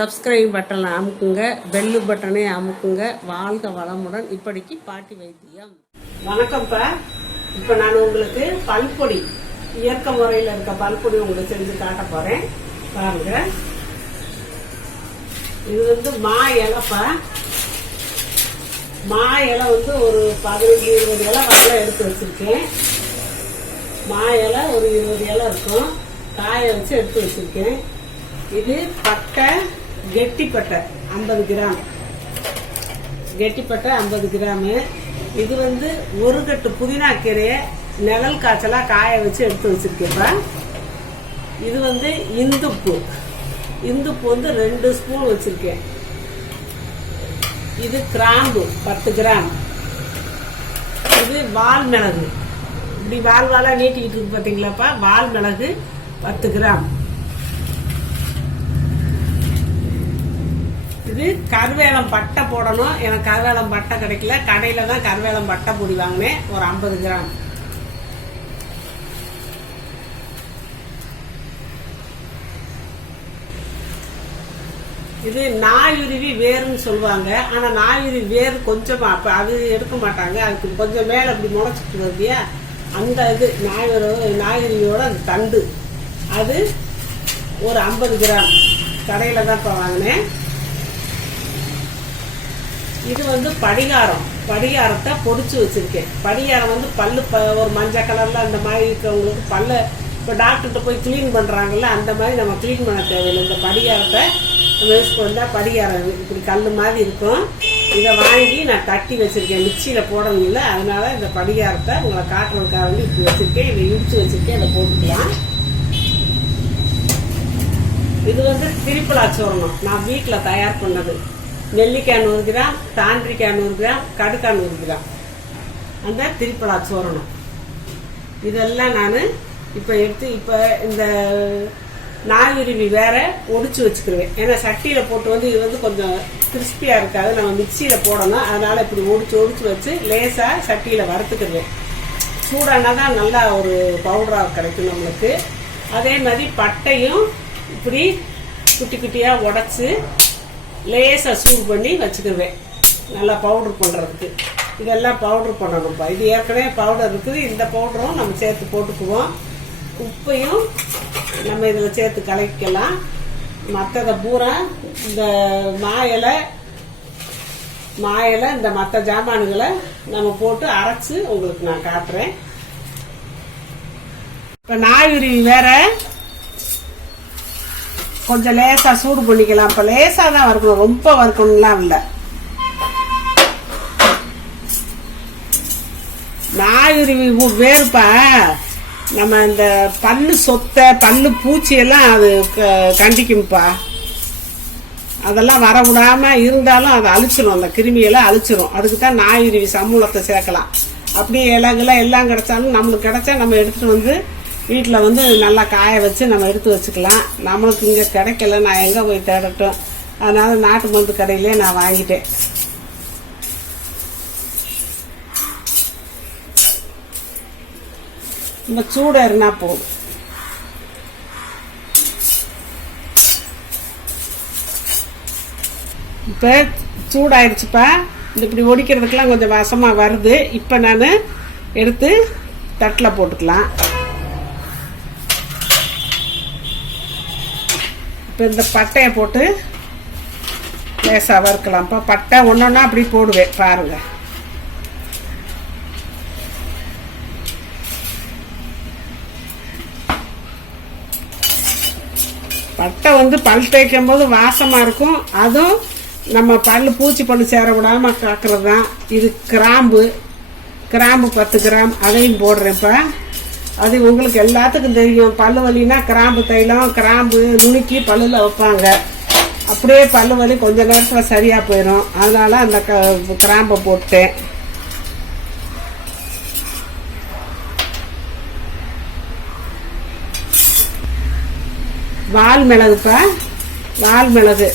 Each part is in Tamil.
சப்ஸ்கிரைப் பட்டனை அமுக்குங்க, பெல்லு பட்டனை அமுக்குங்க. வாழ்க வளமுடன். இப்படிக்கு பாட்டி வைத்தியம். வணக்கம்ப்பா. இப்போ நான் உங்களுக்கு பல்பொடி, இயற்கை முறையில் இருக்க பல்பொடி உங்களுக்கு செஞ்சு காட்ட போறேன். பாருங்க, இது மா இலைப்பா. மா இலை ஒரு 15-20 இலை வரல எடுத்து வச்சிருக்கேன். மா இலை ஒரு 20 இலை இருக்கும், காய வச்சு எடுத்து வச்சிருக்கேன். இது பட்டை, கெட்டிப்பட்டை 50 கிராம், கெட்டிப்பட்டை 50 கிராமு. இது ஒரு கட்டு புதினா கீரையை நிழல் காய்ச்சலா காய வச்சு எடுத்து வச்சிருக்கேன்ப்பா. இது இந்துப்பு, இந்துப்பு 2 ஸ்பூன் வச்சிருக்கேன். இது கிராம்பு 10 கிராம். இது வால் மிளகு, இப்படி வால்வாலா நீட்டிக்கிட்டு இருக்கு பார்த்தீங்களாப்பா. வால் மிளகு 10 கிராம். இது கருவேலம் பட்டை போடணும். எனக்கு கருவேலம் பட்டை கிடைக்கல, கடையில தான் கருவேலம் பட்டை பொடி வாங்கினேன், ஒரு 50 கிராம். இது நாயுருவி வேர்னு சொல்லுவாங்க. ஆனா நாயுருவி வேர் கொஞ்சமா, அப்ப அது எடுக்க மாட்டாங்க. அதுக்கு கொஞ்சம் மேல அப்படி முளைச்சிட்டு வருதியா, அந்த இது நாயுருவியோட அந்த தண்டு, அது ஒரு 50 கிராம். கடையில தான் இப்போ வாங்கினேன். இது படிகாரம், படிகாரத்தை பொடிச்சு வச்சிருக்கேன். படிகாரம் பல்லு ஒரு மஞ்சள் கலர்ல அந்த மாதிரி இருக்கவங்களுக்கு பல்ல இப்போ டாக்டர்கிட்ட போய் கிளீன் பண்றாங்கல்ல, அந்த மாதிரி நம்ம கிளீன் பண்ண தேவையில்லை. இந்த படிகாரத்தை நம்ம யூஸ் பண்ணா படிகாரம் இப்படி கல் மாதிரி இருக்கும். இதை வாங்கி நான் தட்டி வச்சிருக்கேன், மிக்சியில போடணும் இல்லை, அதனால இந்த படிகாரத்தை உங்களை காட்டுறதுக்காக இப்படி வச்சிருக்கேன். இதை இடிச்சு வச்சிருக்கேன், இதை போட்டுக்கலாம். இது திரிப்பலா சோரணம், நான் வீட்டில் தயார் பண்ணது. நெல்லிக்காய் 100 கிராம், தாண்டிக்காய் 100 கிராம், கடுக்காய் 100 கிராம், அந்த திரிப்பலா சோரணம். இதெல்லாம் நான் இப்போ எடுத்து இப்போ இந்த நாயுருவி வேற ஒடிச்சு வச்சுக்கிருவேன். ஏன்னா சட்டியில் போட்டு இது கொஞ்சம் கிறிஸ்பியாக இருக்காது, நம்ம மிக்சியில் போடணும். அதனால இப்படி ஒடிச்சு வச்சு லேசாக சட்டியில் வறுத்துக்கிடுவேன். சூடானா தான் நல்லா ஒரு பவுடராக கிடைக்கும் நம்மளுக்கு. அதே மாதிரி பட்டையும் இப்படி குட்டி குட்டியாக உடச்சி லேசாக சூடு பண்ணி வச்சுக்கிடுவேன், நல்லா பவுடர் பண்ணுறதுக்கு. இதெல்லாம் பவுடர் பண்ணணும்ப்பா. இது ஏற்கனவே பவுடர் இருக்குது, இந்த பவுடரும் நம்ம சேர்த்து போட்டுக்குவோம். உப்பையும் நம்ம இதில் சேர்த்து கலக்கலாம். மற்றதை பூரா இந்த மாயிலை இந்த மற்ற ஜாமான்களை நம்ம போட்டு அரைச்சு உங்களுக்கு நான் காட்டுறேன். இப்போ நாயுருவி வேற கொஞ்சம் லேசா சூடு பண்ணிக்கலாம். இப்ப லேசா தான் வறுக்கணும், ரொம்ப வறுக்கணும்லாம் இல்லை. நாயுருவி வேறுப்பா, நம்ம இந்த பல்லு சொத்தை, பல்லு பூச்சி எல்லாம் அது கண்டிக்கும்ப்பா. அதெல்லாம் வரவிடாம இருந்தாலும் அதை அழிச்சிடும், அந்த கிருமியெல்லாம் அழிச்சிடும். அதுக்கு தான் நாயுருவி சமூலத்தை சேர்க்கலாம். அப்படியே இலகுல எல்லாம் கிடைச்சாலும் நம்மளுக்கு கிடைச்சா நம்ம எடுத்துட்டு வீட்டில் நல்லா காய வச்சு நம்ம எடுத்து வச்சுக்கலாம். நம்மளுக்கு இங்கே கிடைக்கல, நான் எங்கே போய் தேடட்டும். அதனால நாட்டு மருந்து கடையிலே நான் வாங்கிட்டேன். நம்ம சூடேறினா போதும். இப்போ சூடாயிடுச்சுப்பா. இந்த இப்படி ஒடிக்கிறதுக்கெல்லாம் கொஞ்சம் வாசமாக வருது. இப்போ நான் எடுத்து தட்டில் போட்டுக்கலாம். இப்போ இந்த பட்டையை போட்டு லேசாக வறுக்கலாம்ப்பா. பட்டை ஒன்றொன்னா அப்படி போடுவேன் பாருங்க. பட்டை பல் தேய்க்கும் போது வாசமாக இருக்கும். அதுவும் நம்ம பூச்சி பல்லு சேர விடாமல் காக்கிறது தான். இது கிராம்பு 10 கிராம், அதையும் போடுறேன்ப்பா. அது உங்களுக்கு எல்லாத்துக்கும் தெரியும். பல்லு வலினா கிராம்பு தைலம், கிராம்பு நுணுக்கி பல்லுல வைப்பாங்க. அப்படியே பல்லு வலி கொஞ்ச நேரத்தில் சரியா போயிடும். அதனால அந்த கிராம்பை போட்டேன். வால் மிளகுப்பா, வால் மிளகு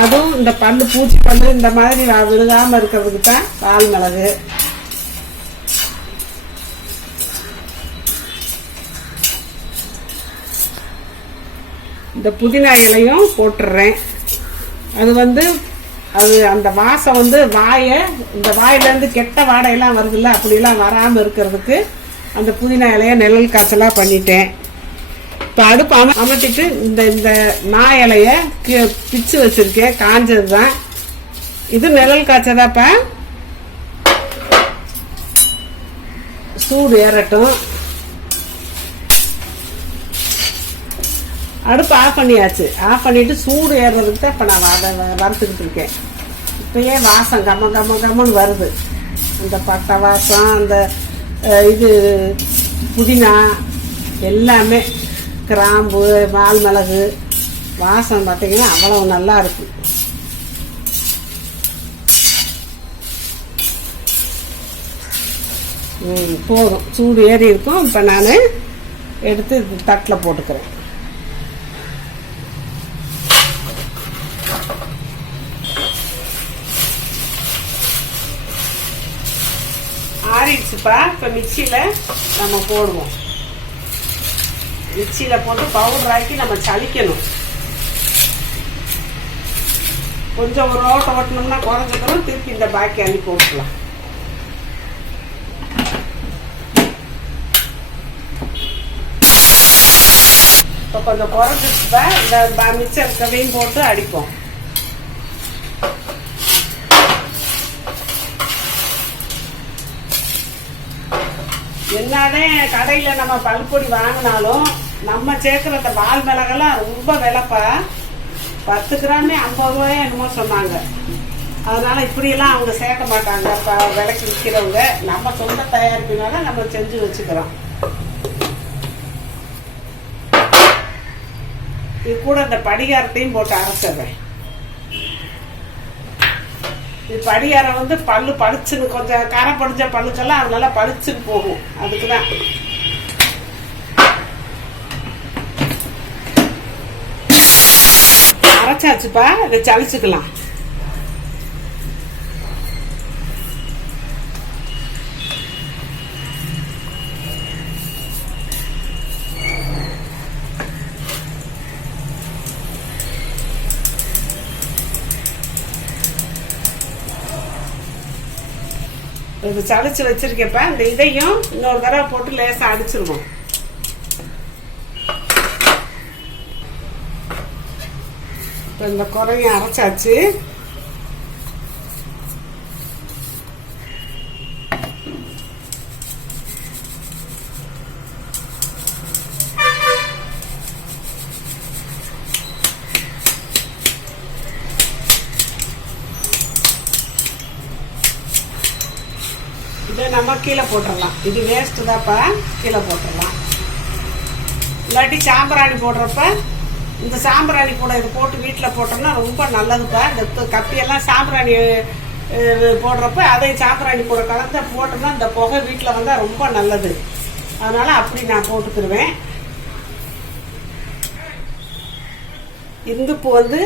அதுவும் இந்த பல்லு பூச்சி பல்லு இந்த மாதிரி விழுகாம இருக்கிறதுக்கு தான் வால் மிளகு. இந்த புதினா இலையும் போட்டுடுறேன். அது வந்து அந்த வாசம் வந்து இந்த வாயிலேருந்து கெட்ட வாடையெல்லாம் வருதுல்ல, அப்படிலாம் வராமல் இருக்கிறதுக்கு அந்த புதினா இலையை நிழல் காய்ச்சலாக பண்ணிட்டேன். இப்போ அடுப்பு அமர்த்திட்டு இந்த நாய் இலையை பிச்சு வச்சுருக்கேன், காஞ்சது தான். இது நிழல் காய்ச்சதாப்பா. சூடு ஏறட்டும். அடுப்பு ஆஃப் பண்ணியாச்சு. ஆஃப் பண்ணிவிட்டு சூடு ஏறுறதுக்கு தான் இப்போ நான் அதை வறுத்துக்கிட்டு இருக்கேன். இப்போயே வாசம் கம்மன்னு வருது. அந்த பட்டை வாசம், அந்த இது புதினா எல்லாமே, கிராம்பு, வால் மிளகு வாசம் பார்த்தீங்கன்னா அவ்வளவு நல்லா இருக்கு. போதும், சூடு ஏறி இருக்கும். இப்போ நான் எடுத்து தட்டில் போட்டுக்கிறேன். ஆறிடுச்சுப்பா. இப்போ மிக்சியில் நம்ம போடுவோம். மிக்சியில் போட்டு பவுடர் ஆக்கி நம்ம சலிக்கணும். கொஞ்சம் ஒரு ஓட்டணும்னா குறைஞ்சிக்கணும். திருப்பி இந்த பாக்கி அள்ளி போட்டுக்கலாம். இப்போ கொஞ்சம் குறைஞ்சிருச்சுப்பா. இந்த மிக்சர் கதையும் போட்டு அடிப்போம். என்னடே கடையில் நம்ம பல்பொடி வாங்கினாலும் நம்ம சேர்க்குற அந்த வால் மிளகெல்லாம் ரொம்ப விலைப்பா. 10 கிராமே 50 ரூபாயே என்னமோ சொன்னாங்க. அதனால இப்படியெல்லாம் அவங்க சேர்க்க மாட்டாங்க. இப்போ விலைக்கு விற்கிறவங்க. நம்ம சொந்த தயாரிப்பினால நம்ம செஞ்சு வச்சுக்கிறோம். இது கூட இந்த படிகாரத்தையும் போட்டு அரைச்சிடுறேன். இது படிகாரம் வந்து பல்லு பளிச்சுன்னு, கொஞ்சம் கரை படிஞ்ச பல்லுக்கெல்லாம் அது நல்லா பளிச்சுன்னு போகும். அதுக்குதான் அரைச்சாச்சுப்பா. இதை சளிச்சுக்கலாம். இது சளிச்சு வச்சிருக்கப்ப இந்த இதையும் இன்னொரு தடவை போட்டு லேசாக அடிச்சிருவோம். இப்போ இந்த குறையும் அரைச்சாச்சு. இதை நம்ம கீழே போட்டுடலாம். இது வேஸ்ட்டு தான்ப்பா, கீழே போட்டுடலாம். இல்லாட்டி சாம்பிராணி போடுறப்ப இந்த சாம்பிராணி கூட இது போட்டு வீட்டில் போட்டோம்னா ரொம்ப நல்லதுப்பா. இந்த கத்தியெல்லாம் சாம்பிராணி போடுறப்ப அதை சாம்பிராணி கூட கலந்து போட்டோம்னா இந்த புகை வீட்டில் வந்தால் ரொம்ப நல்லது. அதனால் அப்படி நான் போட்டுக்கிடுவேன். இந்துப்பு வந்து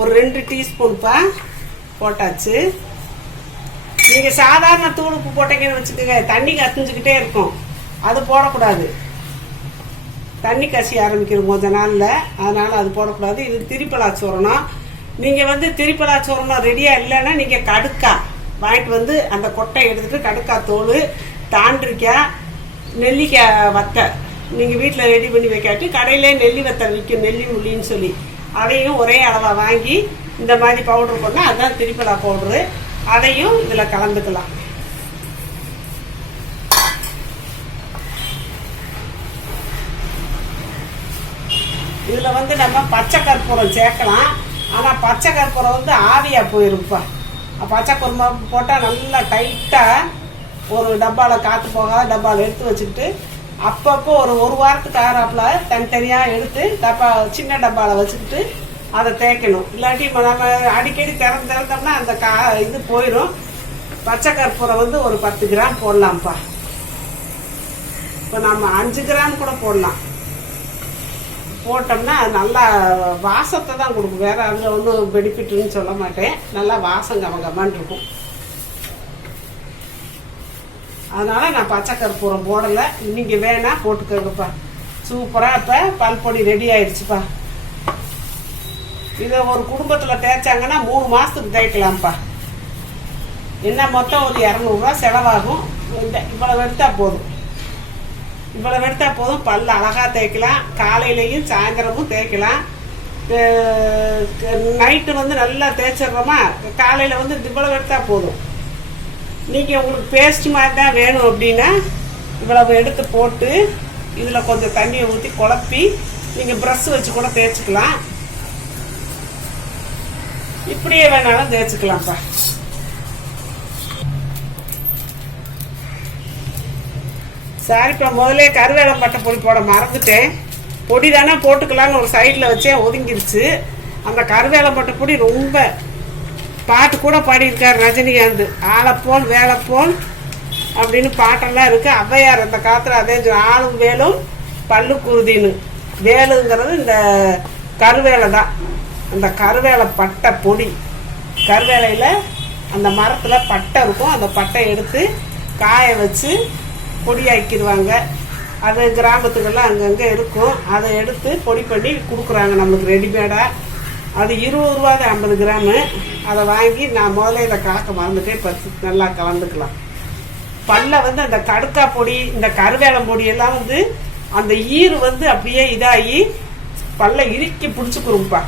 ஒரு 2 டீஸ்பூன்ப்பா போட்டாச்சு. நீங்கள் சாதாரண தூள் உப்பு போட்டீங்கன்னு வச்சுக்கோங்க, தண்ணி கசிஞ்சுக்கிட்டே இருக்கும். அது போடக்கூடாது. தண்ணி கசி ஆரம்பிக்கிறோம் கொஞ்ச நாளில். அதனால் அது போடக்கூடாது. இது திரிப்பலா சூரணம். நீங்கள் வந்து திரிப்பலா சூரணம் ரெடியாக இல்லைன்னா நீங்கள் கடுக்காய் வாங்கிட்டு வந்து அந்த கொட்டை எடுத்துகிட்டு கடுக்காய் தோல், தாண்டிக்காய், நெல்லிக்காய் வத்தை நீங்கள் வீட்டில் ரெடி பண்ணி வைக்காட்டி கடையிலே நெல்லி வத்தை விற்கும், நெல்லி முள்ளின்னு சொல்லி, அதையும் ஒரே அளவாக வாங்கி இந்த மாதிரி பவுட்ரு போட்டால் அதுதான் திரிப்பலா பவுட்ரு. அதையும் இதில் கலந்துக்கலாம். இதில் வந்து நம்ம பச்சை கற்பூரம் சேர்க்கலாம். ஆனால் பச்சை கற்பூரம் வந்து ஆவியாக போயிருப்பா. பச்சை கற்பூரம் போட்டால் நல்லா டைட்டாக ஒரு டப்பாவில், காற்று போகாத டப்பாவில் எடுத்து வச்சுக்கிட்டு அப்பப்போ ஒரு வாரத்துக்கு ஆறாப்பில் தனித்தனியாக எடுத்து சின்ன டப்பாவில் வச்சுக்கிட்டு அதை தேய்க்கணும். இல்லாட்டி நம்ம அடிக்கடி திறந்தோம்னா அந்த இது போயிடும். பச்சை கற்பூரம் வந்து ஒரு 10 கிராம் போடலாம்ப்பா. இப்போ நம்ம 5 கிராம் கூட போடலாம். போட்டோம்னா அது நல்லா வாசத்தை தான் கொடுக்கும். வேற அதில் ஒன்றும் பெனிஃபிட்னு சொல்ல மாட்டேன். நல்லா வாசம் கமகமான் இருக்கும். அதனால நான் பச்சை கற்பூரம் போடலை. நீங்கள் வேணா போட்டுக்கோங்கப்பா. சூப்பராக இப்போ பல்பொடி ரெடி ஆயிடுச்சுப்பா. இதை ஒரு குடும்பத்தில் தேய்ச்சாங்கன்னா 3 மாதத்துக்கு தேய்க்கலாம்ப்பா. என்ன மொத்தம் ஒரு 200 ரூபா செலவாகும். இவ்வளவு எடுத்தால் போதும். இவ்வளவு எடுத்தால் போதும். பல் அழகாக தேய்க்கலாம். காலையிலையும் சாயந்தரமும் தேய்க்கலாம். நைட்டு வந்து நல்லா தேய்ச்சிடுறோமா, காலையில் வந்து இவ்வளவு எடுத்தால் போதும். நீங்கள் உங்களுக்கு பேஸ்ட் மாதிரி தான் வேணும் அப்படின்னா இவ்வளவு எடுத்து போட்டு இதில் கொஞ்சம் தண்ணியை ஊற்றி குழப்பி நீங்கள் ப்ரஷ் வச்சு கூட தேய்ச்சிக்கலாம். இப்படியே வேணாலும் தேய்ச்சிக்கலாம்ப்பா. சாரிப்பா, முதலே கருவேலம் பட்டை பொடி போட மறந்துட்டேன். பொடி தானே போட்டுக்கலான்னு ஒரு சைடில் வச்சேன், ஒதுங்கிருச்சு. அந்த கருவேலம் பட்டை பொடி ரொம்ப பாட்டு கூட பாடியிருக்கார் ரஜினிகாந்த். ஆளைப்போல் வேலைப்போல் அப்படின்னு பாட்டெல்லாம் இருக்குது. ஔவையார் அந்த காலத்தில் அதே ஆளும் வேலும் பல்லு குருதின்னு. வேலுங்கிறது இந்த கருவேலை தான். அந்த கருவேலை பட்டை பொடி, கருவேலையில் அந்த மரத்தில் பட்டை இருக்கும். அந்த பட்டை எடுத்து காய வச்சு பொடியாக்கிடுவாங்க. அது கிராமத்துக்கெல்லாம் அங்கங்கே இருக்கும். அதை எடுத்து பொடி பண்ணி கொடுக்குறாங்க நம்மளுக்கு ரெடிமேடாக. அது 20 ரூபா தான் 50 கிராமு. அதை வாங்கி நான் முதல்ல இதை கலக்க மறந்துட்டேன். பறிச்சு நல்லா கலந்துக்கலாம். பல்ல வந்து அந்த கடுக்கா பொடி, இந்த கருவேலம் பொடி எல்லாம் வந்து அந்த ஈறு வந்து அப்படியே இதாகி பல்ல இறுக்கி பிடிச்சிக்கிறோம்ப்பா.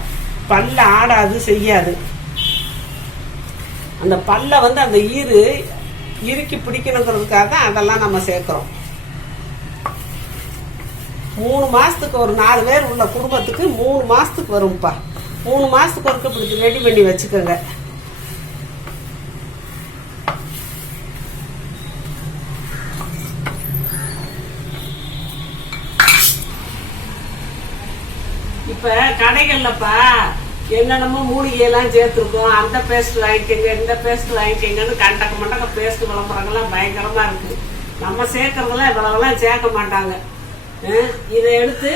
பல்ல ஆடாது, செய்யாது. அந்த பல்ல வந்து அந்த ஈறு இறுக்கி பிடிக்கணுங்கிறதுக்காக தான் அதெல்லாம் நம்ம சேர்க்குறோம். 3 மாதத்துக்கு ஒரு 4 பேர் உள்ள குடும்பத்துக்கு 3 மாதத்துக்கு வரும்ப்பா. 3 மாதத்துக்கு ஒருக்க இப்படி ரெடி பண்ணி வச்சுக்கோங்க. இப்போ கடைகள்லப்பா என்னென்னமோ மூலிகையெல்லாம் சேர்த்துருக்கோம். அந்த பேஸ்ட் வாங்கிக்கங்க, இந்த பேஸ்ட் வாங்கிக்கங்கன்னு கண்டக்க மண்டக்க பேஸ்ட் விளம்பரங்கள்லாம் பயங்கரமாக இருக்குது. நம்ம சேர்க்கறதெல்லாம் இவ்வளவெல்லாம் சேர்க்க மாட்டாங்க. இதை எடுத்து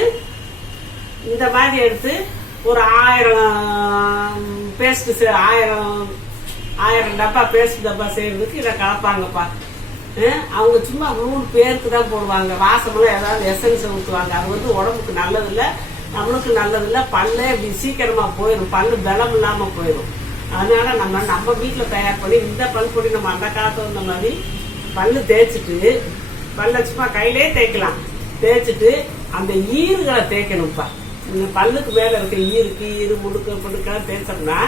இந்த மாதிரி எடுத்து ஒரு 1000 பேஸ்ட் 1000 டப்பா பேஸ்ட் டப்பா செய்யறதுக்கு இதை கலப்பாங்கப்பா. அவங்க சும்மா 3 பேருக்கு தான் போடுவாங்க. வாசமெல்லாம் ஏதாவது எசன்ஸ் ஊற்றுவாங்க. அது வந்து உடம்புக்கு நல்லதில்லை, நம்மளுக்கு நல்லதில்லை. பல்லு இப்படி சீக்கிரமாக போயிடும். பல்லு பலம் இல்லாமல் போயிடும். அதனால நம்ம வீட்டில் தயார் பண்ணி இந்த பல் பொடி நம்ம அந்த காலத்தில் இந்த மாதிரி பல்லு தேய்ச்சிட்டு, பல்ல சும்மா கையிலே தேய்க்கலாம். தேய்ச்சிட்டு அந்த ஈறுகளை தேய்க்கணும்ப்பா. பல்லுக்கு மேலே இருக்க ஈறு முடுக்க முடுக்கெல்லாம் தேய்ச்சோம்னா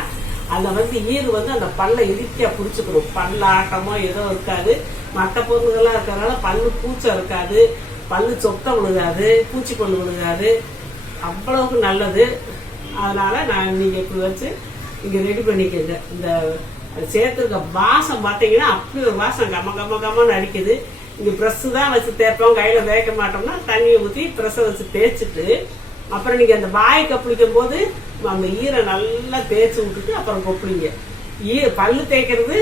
அந்த வந்து ஈறு வந்து அந்த பல்லை இறுக்கியா பிடிச்சிக்கணும். பல்லு ஆட்டமோ ஏதோ இருக்காது. மற்ற பொருள்கள்லாம் இருக்கிறதுனால பல்லு பூச்சம் இருக்காது, பல்லு சொத்தம் விழுகாது, பூச்சிக்கொண்டு விழுகாது. அவ்வளவுக்கு நல்லது. அதனால நான் நீங்கள் இப்படி வச்சு இங்கே ரெடி பண்ணிக்கங்க. இந்த சேர்த்துருக்க வாசம் பார்த்தீங்கன்னா அப்படி ஒரு வாசம் கம்மன்னு அடிக்குது. இங்கே ப்ரெஸ்ஸு தான் வச்சு தேய்ப்போம், கையில் தேய்க்க மாட்டோம்னா தண்ணியை ஊற்றி ப்ரெஸ்ஸை வச்சு தேய்ச்சிட்டு அப்புறம் நீங்கள் அந்த வாய் கொப்பளிக்கும் போது அந்த ஈரை நல்லா தேய்ச்சி விட்டுட்டு அப்புறம் கொப்பளிங்க. பல்லு தேய்க்கிறது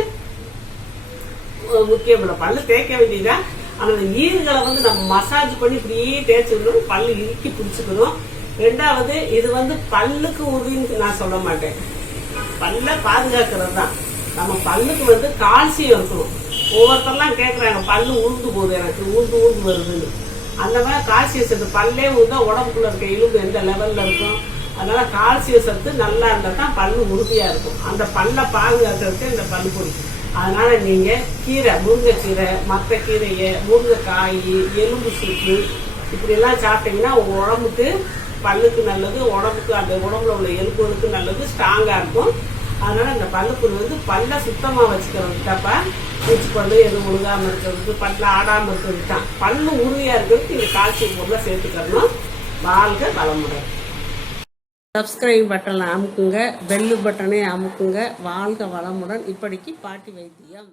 முக்கியம் இல்லை, பல்லு தேய்க்க வேண்டியதான். ஆனால் அந்த ஈறுகளை வந்து நம்ம மசாஜ் பண்ணி இப்படியே தேய்ச்சி விடணும். பல்லு இறுக்கி பிடிச்சிக்கணும். 2வது இது வந்து பல்லுக்கு உறுதின்னு நான் சொல்ல மாட்டேன், பல்ல பாதுகாக்கிறது தான். நம்ம பல்லுக்கு வந்து கால்சியம் இருக்கணும். ஒவ்வொருத்தரெல்லாம் கேட்குறாங்க பல்லு உழுந்து போகுது, எனக்கு உழுந்து வருதுன்னு. அந்த மாதிரி கால்சியம் சத்து பல்லே உழுந்தா உடம்புக்குள்ள இருக்க எலும்பு எந்த லெவல்ல இருக்கும். அதனால கால்சியம் சத்து நல்லா இருந்தால் தான் பல்லு உறுதியா இருக்கும். அந்த பல்லை பாதுகாக்கிறதுக்கு இந்த பல்லு பொடி. அதனால நீங்க கீரை, முருங்கைக்கீரை, மற்ற கீரையை, முருங்கைக்காய், எலும்பு சூப்பு இப்படி எல்லாம் சாப்பிட்டீங்கன்னா உங்க உடம்புக்கு பல்லுக்கு நல்லது. உடம்புக்கு அந்த உடம்புல உள்ள எலும்புகளுக்கு நல்லது, ஸ்ட்ராங்கா இருக்கும். அதனால இந்த பல்லுக்குள் வந்து பல்ல சுத்தமா வச்சுக்கிறதுக்காப்பா. பூச்சி பல்லு எதுவும் முழுகாம இருக்கிறதுக்கு, பல்ல ஆடாம இருக்கிறதுக்கு தான். பல்லு உறுதியா இருக்கிறதுக்கு இந்த கால்சியம் பொருளை சேர்த்துக்கணும். வாழ்க வளமுடன். சப்ஸ்கிரைப் பட்டனை அமுக்குங்க, பெல்லு பட்டனை அமுக்குங்க. வாழ்க வளமுடன். இப்படிக்கு பாட்டி வைத்தியம்.